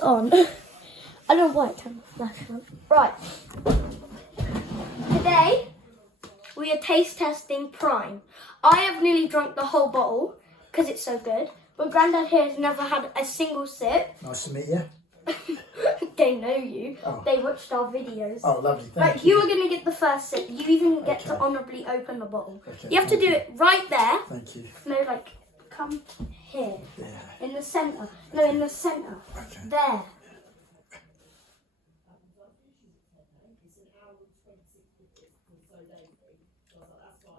on. I don't know why it turned the flash on. Right. Today, we are taste testing Prime. I have nearly drunk the whole bottle because it's so good. But Grandad here has never had a single sip. Nice to meet you. They know you. Oh. They watched our videos. Oh, lovely. Thank you. You are going to get the first sip. You even get to honourably open the bottle. Okay, you have to do it right there. Thank you. No, like, come here. Yeah. In the centre. No, in the centre. Okay. There.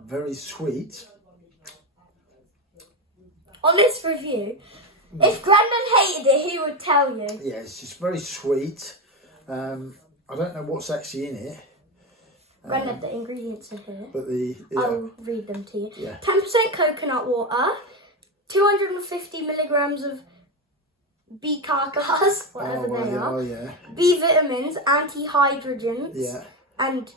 Very sweet. Honest review. If Grandad hated it, he would tell you. Yeah, it's just very sweet. I don't know what's actually in it. Grandad, the ingredients are here. But I'll read them to you. Yeah. 10% coconut water, 250 milligrams of B-carcars, whatever they are. Oh, yeah. B vitamins, anti-hydrogens, Yeah. and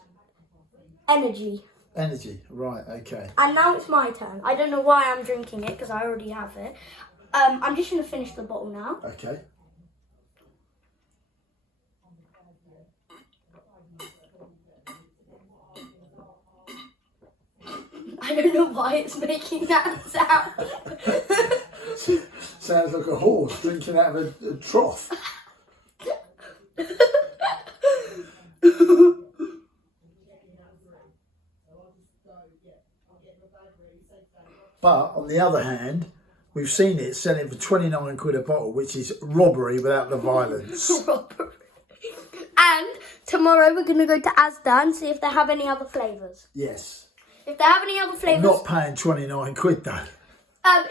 energy. Energy. Right, okay. And now it's my turn. I don't know why I'm drinking it because I already have it. I'm just going to finish the bottle now. Okay. I don't know why it's making that sound. Sounds like a horse drinking out of a trough. But on the other hand, we've seen it selling for 29 quid a bottle, which is robbery without the violence. Robbery. And tomorrow we're going to go to Asda and see if they have any other flavours. Yes. If they have any other flavours... I'm not paying 29 quid though.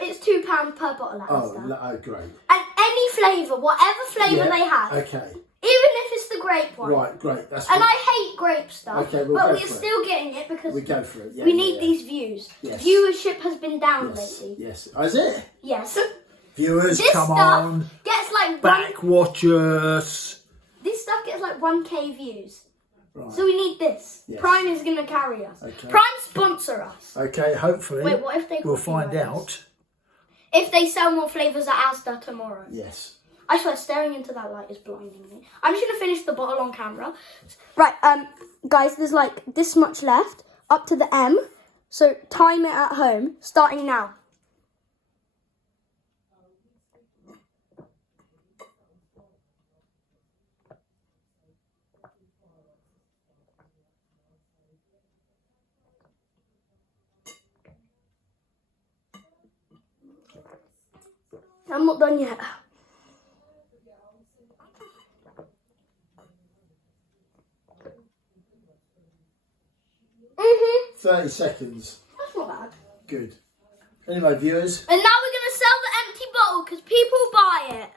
It's £2 per bottle at Asda. Oh, great. And any flavour, whatever flavour they have. Okay. Even if it's the grape one. Right, great. That's And good. I hate grape stuff, Okay, we'll but go we're for it. still getting it because We go for it. Yeah, we need these views. Yes. Viewership has been down Yes. lately. Yes. Oh, is it? Yes. Viewers, This come stuff on. gets like Back watchers. This stuff gets like 1k views. Right. So we need this. Yes. Prime is going to carry us. Okay. Prime sponsor us. Okay, hopefully Wait, what if they we'll copyright find us? out. If they sell more flavours at Asda tomorrow. Yes. I swear, staring into that light is blinding me. I'm just going to finish the bottle on camera. Right, guys, there's like this much left, up to the M. So time it at home, starting now. I'm not done yet. Mhm. 30 seconds. That's not bad. Good. Anyway, viewers. And now we're going to sell the empty bottle because people buy it.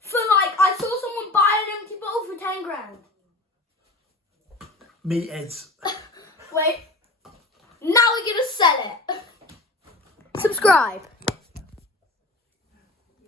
For like, I saw someone buy an empty bottle for 10 grand. Meatheads. Wait. Now we're going to sell it. Subscribe.